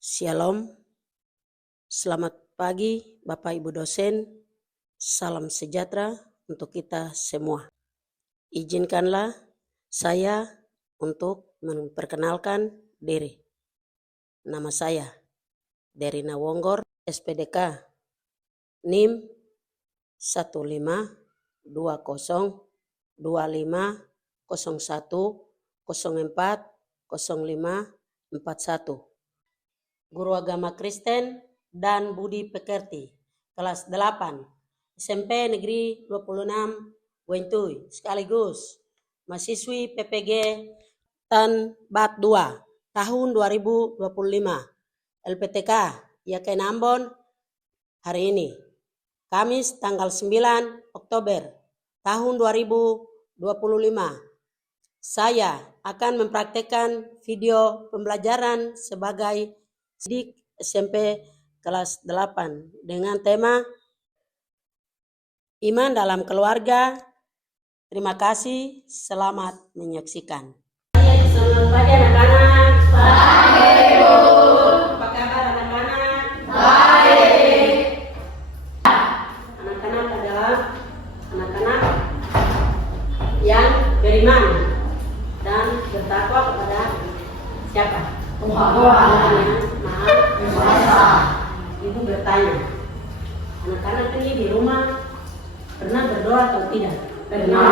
Shalom, selamat pagi Bapak Ibu dosen, salam sejahtera untuk kita semua. Izinkanlah saya untuk memperkenalkan diri. Nama saya Derina Wonggor, SPDK NIM 1525201040040541. Guru Agama Kristen dan Budi Pekerti, kelas 8, SMP Negeri 26 Wentuy, sekaligus mahasiswi PPG Tan Bat 2 tahun 2025, LPTK Yaken Ambon. Hari ini, Kamis tanggal 9 Oktober tahun 2025, saya akan mempraktekkan video pembelajaran sebagai didik SMP kelas 8 dengan tema Iman dalam Keluarga. Terima kasih, selamat menyaksikan. Selamat pagi anak-anak. Baik, Bu. Apa kabar anak-anak? Baik. Anak-anak adalah anak-anak yang beriman dan bertakwa kepada siapa? Tuhan. Maha. Ibu bertanya, anak-anak ini di rumah pernah berdoa atau tidak? Pernah.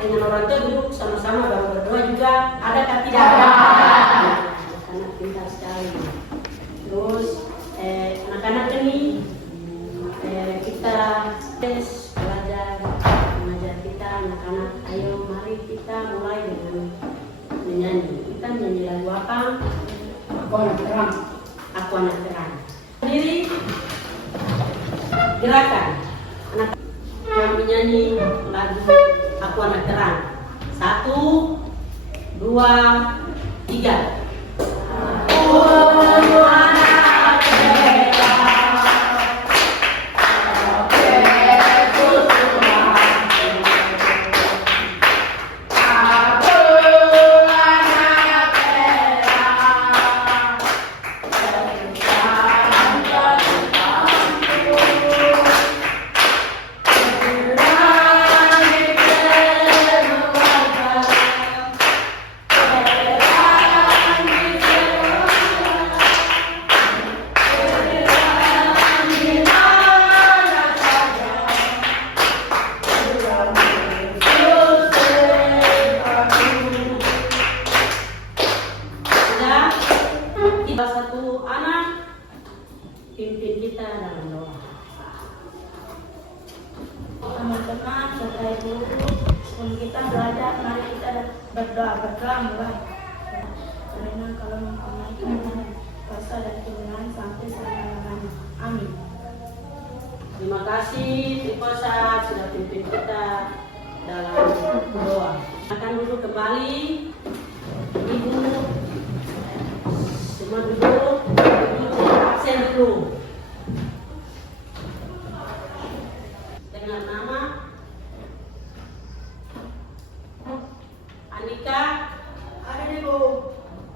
Dengan orang tua duduk sama-sama baru berdoa juga, adakah tidak? Anak-anak pintar sekali. Terus anak-anak ini kita belajar mengajar kita anak-anak. Ayo mari kita mulai dengan menyanyi. Kita menyanyi lagu apa? Aku anak terang. Aku anak terang. Sendiri gerakan anak yang menyanyi lagu Aku Anak Terang. 1, 2, 3. Satu anak pimpin kita dalam doa. Teman-teman, saudara ibu, sebelum kita belajar, mari kita berdoa mulai. Karena kalau mempunyai keinginan, kuasa dan kebenaran sampai selama-lamanya. Amin. Terima kasih Trikosa sudah pimpin kita dalam doa. Akan duduk kembali. Ibu semua duduk absen dulu. Dengan nama Andika, Ada di Bu.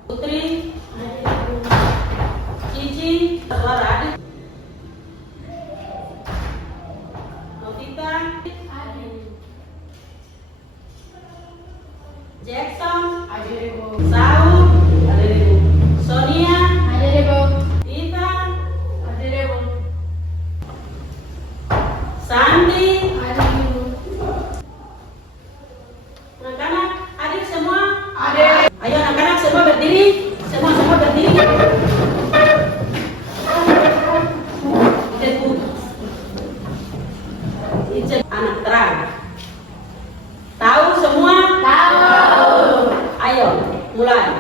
Putri, Ada di Bu. Cici, suara adik, Novita, Ada di Bu. Jackson, Ada di Bu. Saul, ada di Bu. Sonia, Ada di Bu. Ita, Ada di Bu. Santi, Ada di Bu. anak-anak, adik semua. Ada. Ayo anak-anak semua berdiri, semua berdiri. Ijek anak terang. Tahu semua? Tahu. Ayo, mulai.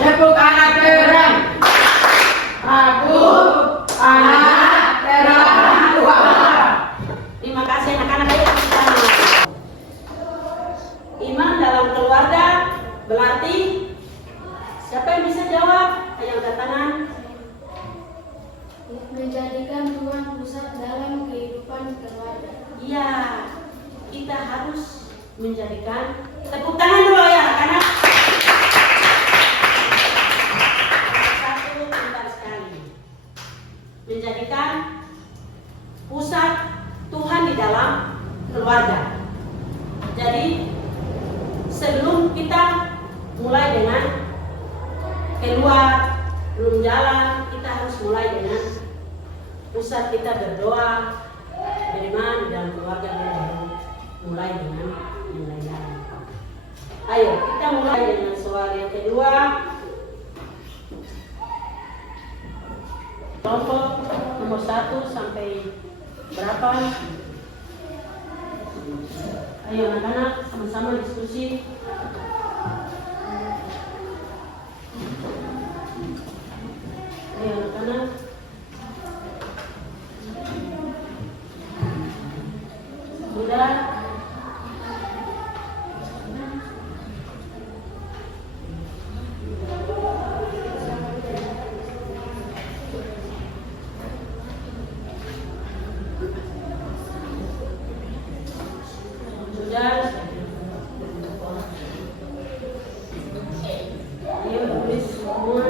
Tepuk anak terang. Aku anak terang Tuhan. Terima kasih anak-anak. Ayo kita. Iman dalam keluarga berarti siapa yang bisa jawab? Ayo angkat tangan. Menjadikan Tuhan pusat dalam kehidupan keluarga. Iya, kita harus menjadikan, tepuk tangan dulu ya anak-anak. mulai dengan keluar, belum jalan, kita harus mulai dengan pusat kita berdoa. Bagaimana di dalam keluarga kita baru mulai dengan jalan. Ayo kita mulai dengan soal yang kedua. Kelompok nomor 1 sampai berapa? Ayo anak-anak sama-sama diskusi. Ayo anak-anak. Sudah? Ayo tulis semua.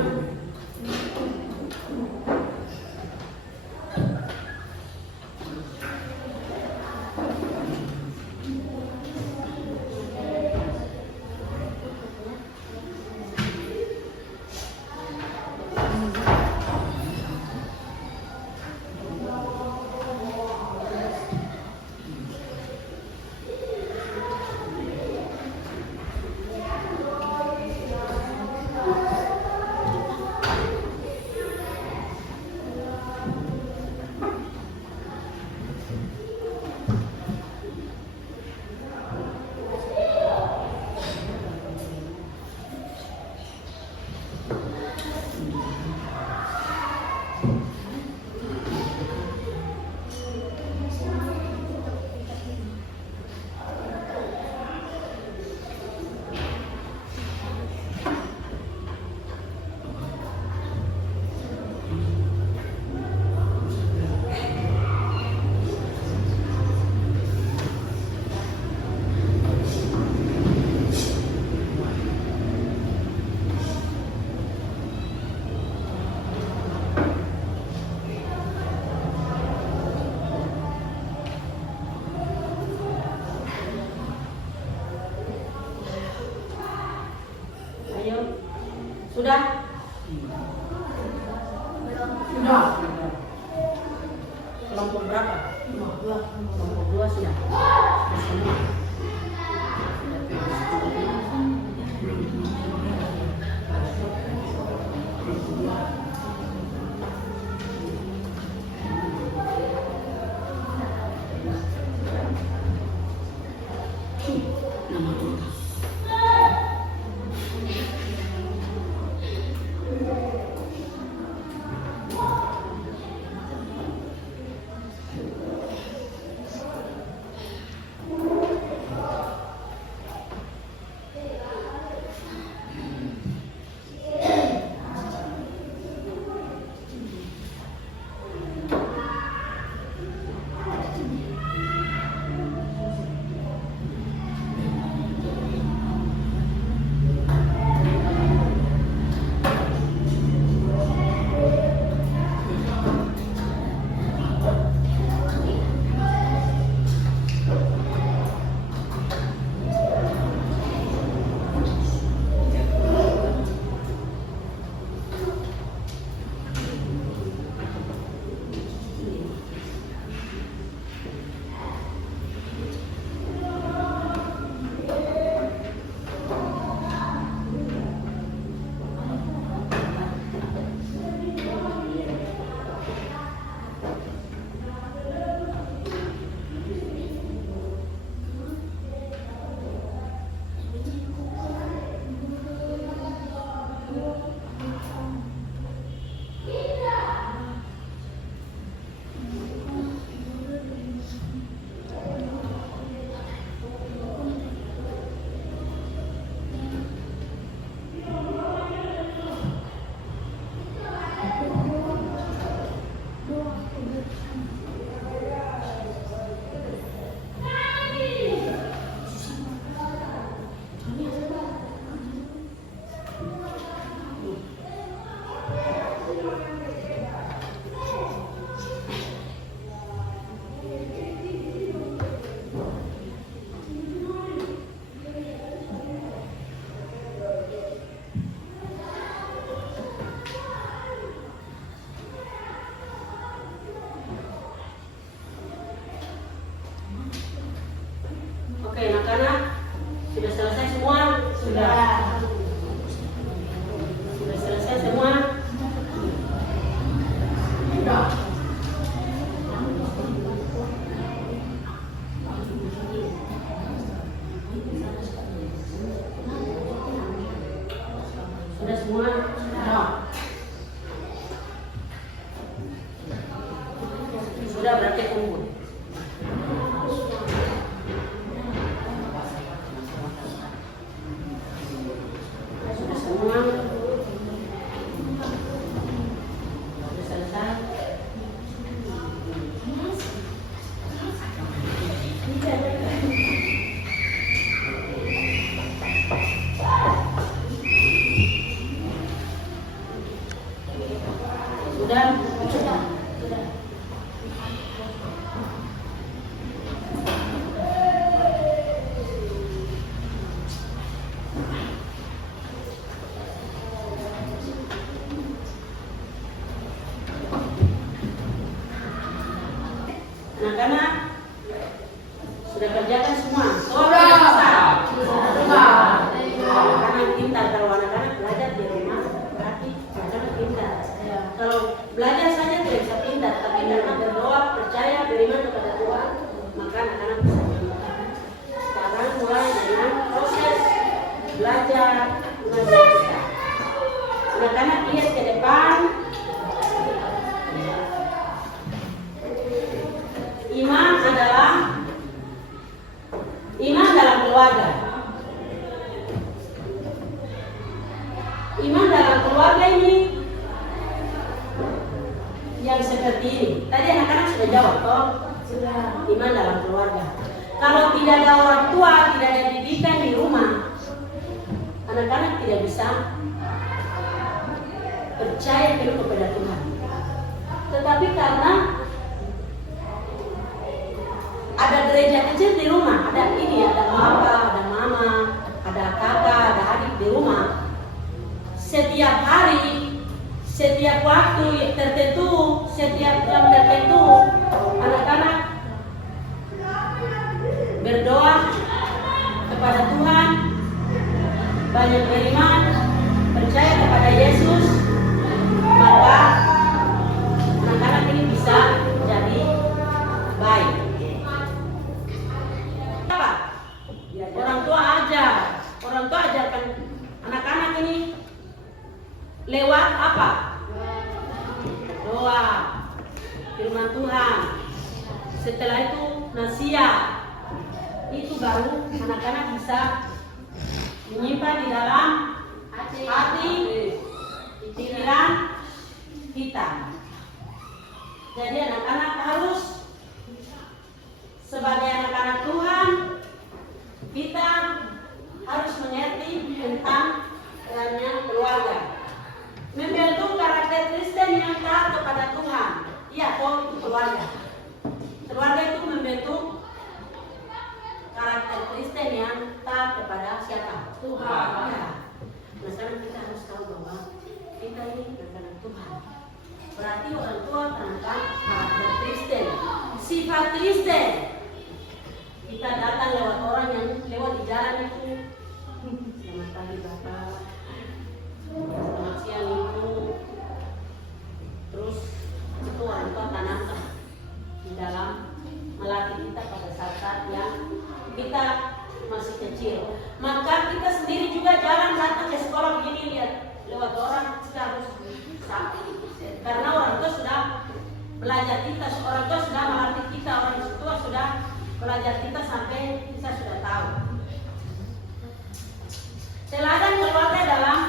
Sudah? Sudah. Kelompok berapa? Kelompok 2 sudah. Sudah semua? Sudah berarti kumpul. Sudah semua? Sudah selesai? Sudah? Sudah. Anak-anak sudah kerjakan semua? Anak-anak pintar. Kalau anak-anak belajar di rumah berarti anak-anak pintar. Kalau belajar saja tidak bisa pintar, tapi karena berdoa, percaya, beriman kepada Tuhan, maka anak-anak bisa pintar. Sekarang mulai dengan proses belajar mengajar kita. Anak-anak lihat ke depan. Iman dalam keluarga. Iman dalam keluarga ini yang seperti ini. Tadi anak-anak sudah jawab, toh? Sudah. Iman dalam keluarga. Kalau tidak ada orang tua, tidak ada didikan di rumah, anak-anak tidak bisa percaya penuh kepada Tuhan. Tetapi karena ada gereja kecil di rumah, ada ini, ada papa, ada mama, ada kakak, ada adik di rumah. Setiap hari, setiap waktu tertentu, setiap jam tertentu, anak-anak berdoa kepada Tuhan, banyak beriman, percaya kepada Yesus, maka anak-anak ini bisa jadi baik. Orang tua ajarkan anak-anak ini lewat apa? Doa, firman Tuhan. Setelah itu nasihat. Itu baru anak-anak bisa menyimpan di dalam hati, pikiran kita. Jadi anak-anak harus sebagai anak-anak Tuhan, kita harus mengerti tentang perannya keluarga, membentuk karakter Kristen yang taat kepada Tuhan. Iya, toh itu keluarga. Keluarga itu membentuk karakter Kristen yang taat kepada siapa? Tuhan. Ya. Nah, sekarang kita harus tahu bahwa kita ini anak Tuhan. Berarti orang tua tentang karakter Kristen, sifat Kristen. Kita datang lewat orang yang lewat di jalan itu. Selamat pagi Bapak, selamat siang Ibu. Terus itu orang tua tanamkan di dalam melatih kita pada saat-saat yang kita masih kecil. Maka kita sendiri juga jalan datang ke sekolah begini, lihat lewat orang kita harus sampai. Karena orang tua sudah belajar kita, orang tua sudah melatih kita, orang tua sudah belajar kita sampai kita sudah tahu. Teladan keluarga dalam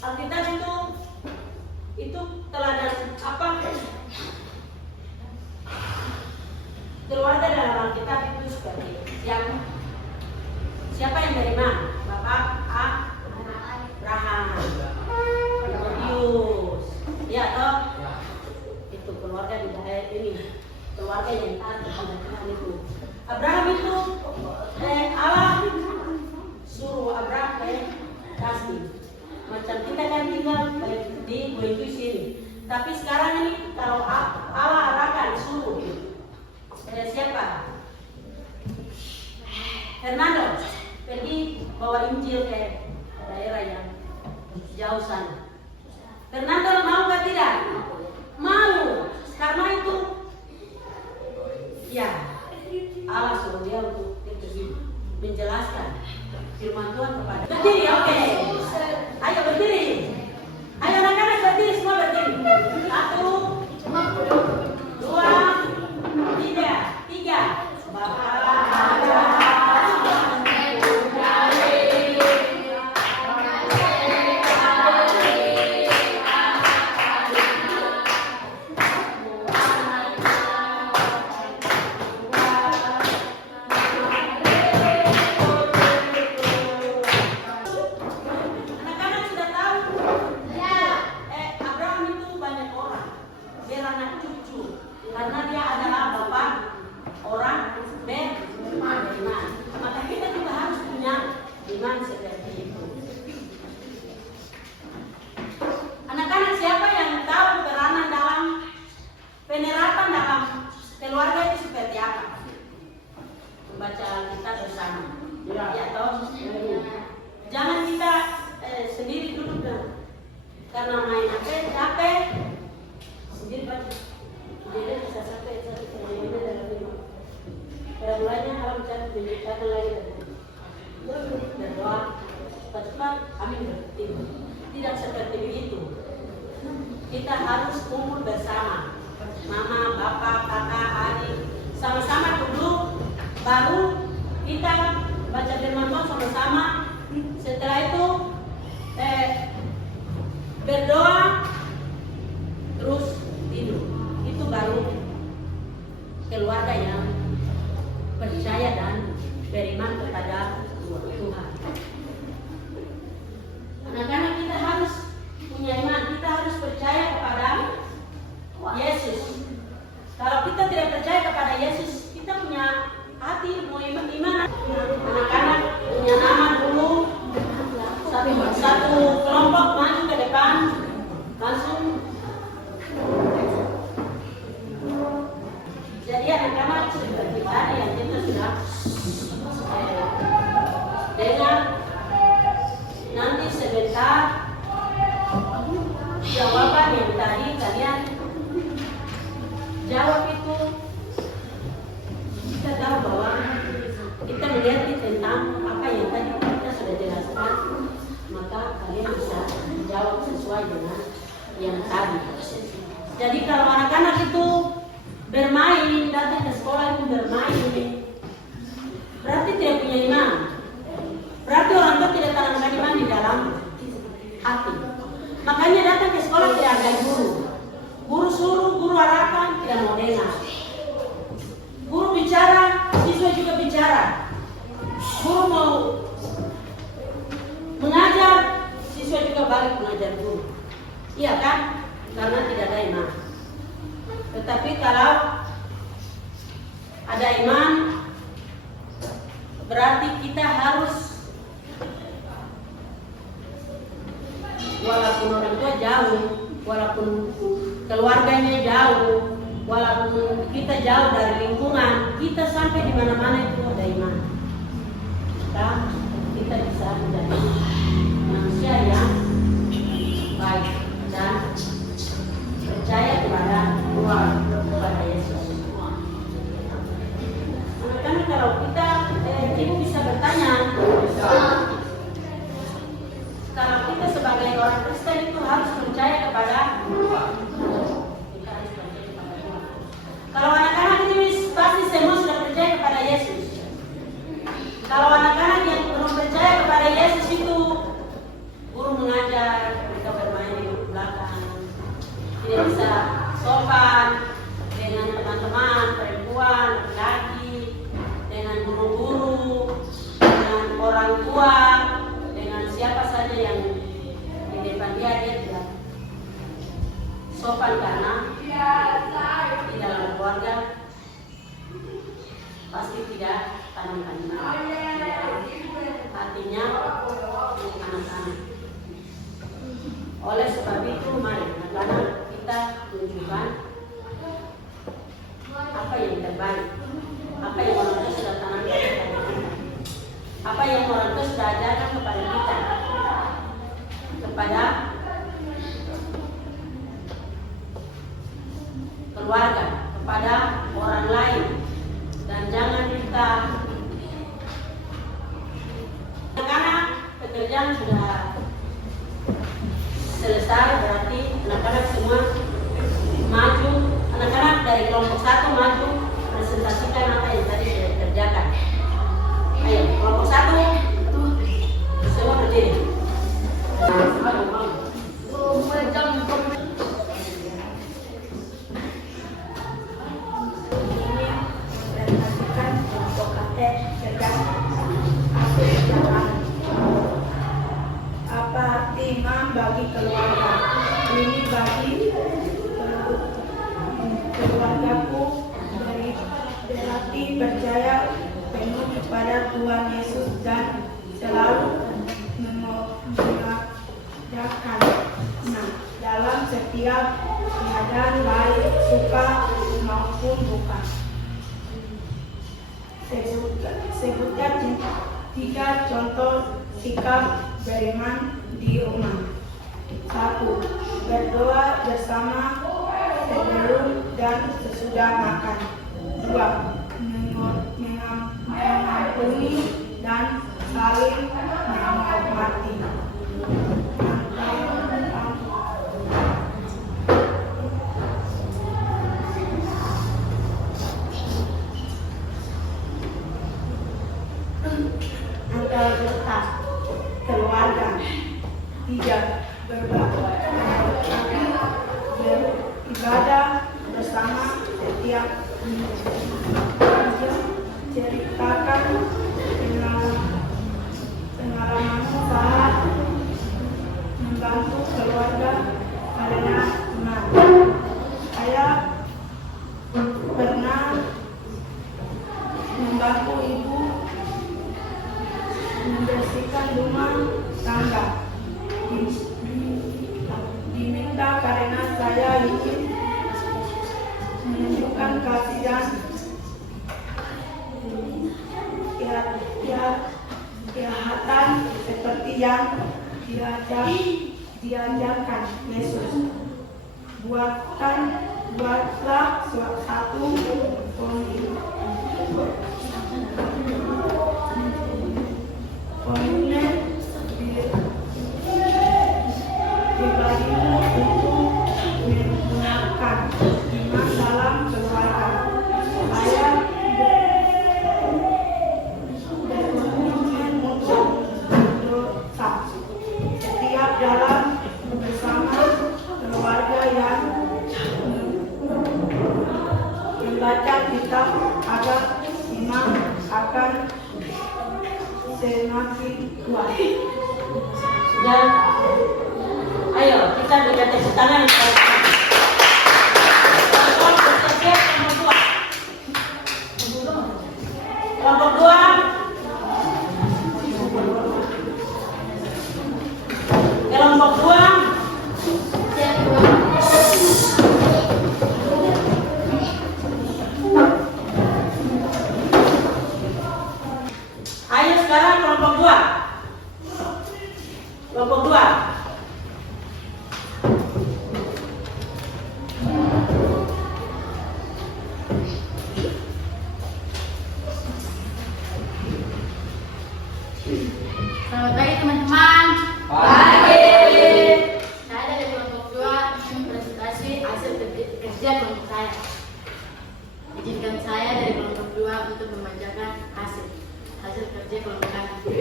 Alkitab itu teladan apa? Keluarga dalam Alkitab itu seperti yang siapa yang dari mana? Bapak Abraham, Yus, ya toh? Itu keluarga di daerah ini, keluarga yang taat kepada Tuhan itu. Abraham itu Allah suruh Abraham kasih. Macam kita kan tinggal di Buentus sini. Tapi sekarang ini kalau Allah arahkan suruh siapa? Fernando pergi bawa Injil ke daerah yang jauh sana. Fernando mau ke tidak? Mau. Karena itu ya Allah suruh dia untuk menjelaskan firman Tuhan kepada. Berdiri, oke. Ayo berdiri. kita harus kumpul bersama, mama, bapak, kakak, adik, sama-sama duduk, baru kita baca firman Tuhan sama-sama. Setelah itu berdoa, terus tidur. Itu baru keluarga yang percaya dan beriman kepada Tuhan. Anak-anak kita harus punya iman, kita harus percaya kepada Yesus. Kalau kita tidak percaya kepada Yesus, kita punya hati mau iman. Anak-anak punya nama dulu, satu kelompok maju ke depan, langsung. Jadi anak-anak seperti tadi yang kita sudah dengar, nanti sebentar jawaban yang tadi kalian jawab itu, kita tahu bahwa kita melihat tentang apa yang tadi kita sudah jelaskan, maka kalian bisa jawab sesuai dengan yang tadi. Jadi kalau anak-anak itu bermain, datang ke sekolah itu bermain, berarti tidak punya iman. Berarti orang tua tidak tanamkan iman di dalam hati. Makanya datang ke sekolah tidak ada guru. Guru suruh, guru arahkan, tidak mau dengar. Guru bicara, siswa juga bicara. Guru mau mengajar, siswa juga balik mengajar guru. Iya kan? Karena tidak ada iman. Tetapi kalau ada iman, berarti kita harus, walaupun orang tua jauh, walaupun keluarganya jauh, walaupun kita jauh dari lingkungan, kita sampai di mana-mana itu ada iman. Kita bisa menjadi manusia yang baik dan percaya kepada Tuhan, kepada Yesus. Karena kalau kita ibu bisa bertanya, kalau kita sebagai orang Kristen itu harus percaya kepada Tuhan. Kita harus percaya kepada Tuhan. Kalau anak-anak ini pasti semua sudah percaya kepada Yesus. Kalau anak-anak yang belum percaya kepada Yesus itu, guru mengajar, mereka bermain di belakang, tidak bisa sopan dengan teman-teman, perempuan, laki-laki, dengan guru-guru, dengan orang tua, dengan siapa saja yang di depan dia tidak sopan karena di dalam keluarga pasti tidak tanamkan iman hatinya anak-anak. Oleh sebab itu mari anak-anak kita tunjukkan apa yang terbaik, apa yang orang tua sudah tanamkan kepada kita, apa yang orang tua sudah ajarkan kepada kita, kepada keluarga, kepada orang lain. Dan jangan kita, karena pekerjaan sudah selesai, berarti anak-anak semua maju, anak-anak dari kelompok 1 maju presentasikan apa yang tadi sudah dikerjakan. Ayo, kelompok 1 semua berdiri. Apa iman bagi keluarga? Ini bagi keluargaku berarti percaya penuh kepada Tuhan Yesus dan selalu mengadakan dalam setiap keadaan baik suka maupun duka. Sebutkan 3 contoh sikap beriman di rumah. 1. Berdoa bersama sebelum dan sesudah makan. 2. Mengampuni dan saling menghormati. 3. Beribadah bersama setiap minggu. Ceritakan pengalaman saat membantu keluarga karena iman. Saya pernah membantu ibu membersihkan rumah tangga. Diminta karena saya ingin menunjukkan kasih dan kehatan seperti yang diajarkan Yesus. Buatlah satu formulir pribadimu untuk menggunakan iman dalam keluarga. Saya berkomitmen untuk berdoa setiap jalan bersama keluarga yang membaca kitab agar iman akan semakin kuat. Sudah, ayo kita berikan tepuk tangan. Kelompok 2. Kelompok 2. Ayo sekarang kelompok 2. Kelompok 2. Selamat pagi teman-teman. Pagi. Saya dari kelompok 2 ingin presentasi hasil kerja kelompok saya. Izinkan saya dari kelompok 2 untuk membacakan hasil kerja kelompok kami.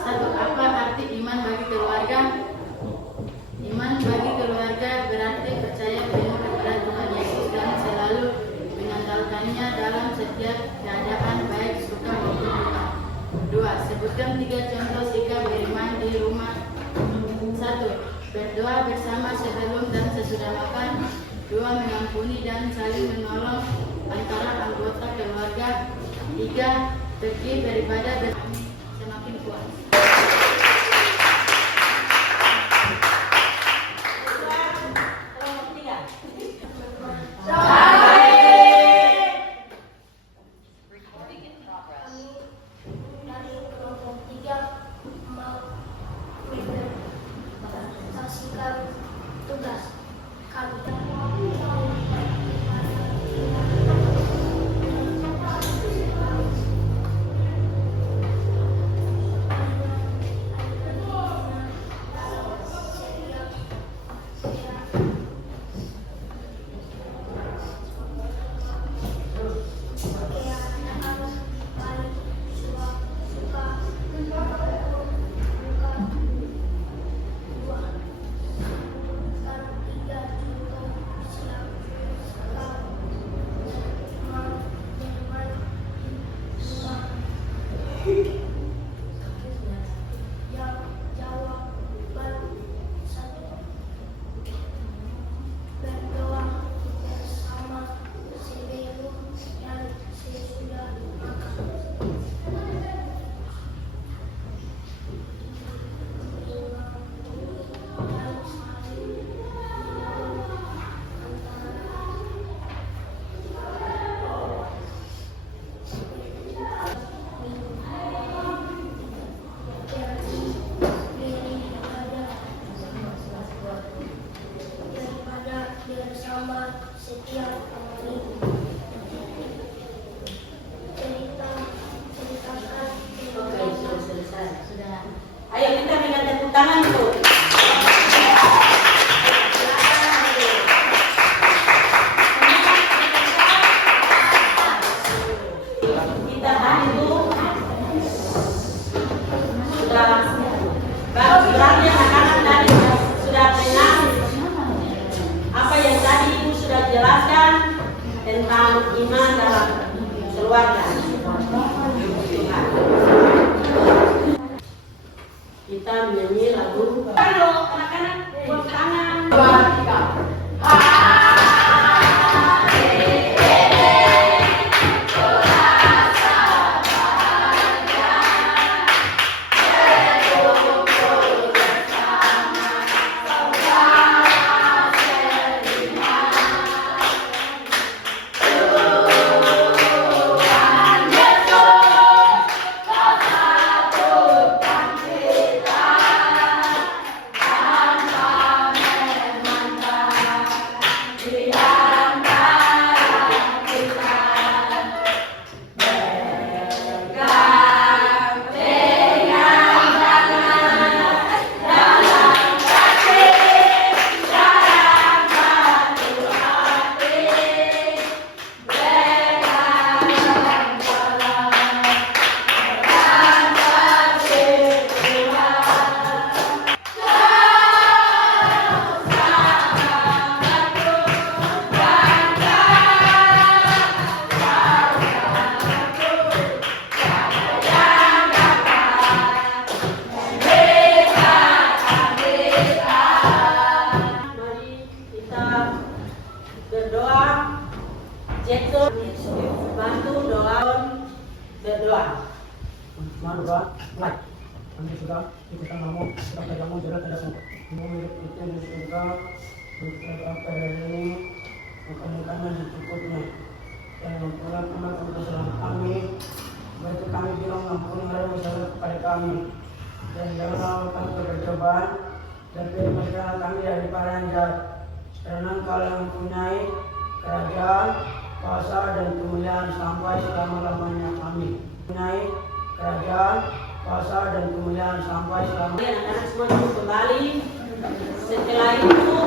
1. Apa arti iman bagi keluarga? Iman bagi keluarga berarti percaya penuh kepada Tuhan Yesus dan selalu mengandalkannya dalam setiap keadaan baik suka maupun duka. 2. Sebutkan 3 contoh sikap beriman di rumah. 1. Berdoa bersama sebelum dan sesudah makan. 2. Mengampuni dan saling menolong antara anggota keluarga. 3. Pergi beribadah bersama semakin kuat. Kelompok 3. Dari kelompok 3 mengimplementasikan tugas kami. menyanyi lagu. Halo anak-anak, buat tangan. Berdoa, Jackson bantu doa berdoa. Berdoa, like. Kami sudah ikutan kamu, sudah kamu sudah ada kamu hidup itu di surga, berdoa pada ini, kamu kanan cukupnya. Dan pulang kemana untuk selamat kami, berarti kami bilang ampun harus salah kepada kami. Dan jangan kami percobaan, dan bebaskanlah kami dari para yang jahat. Karena Engkau yang mempunyai kerajaan, kuasa dan kemuliaan sampai selama-lamanya. Amin. Mempunyai kerajaan, kuasa dan kemuliaan sampai selama-lamanya. Anak-anak semua duduk kembali. Setelah itu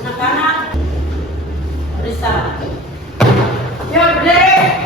anak-anak restart. Ya, berdiri.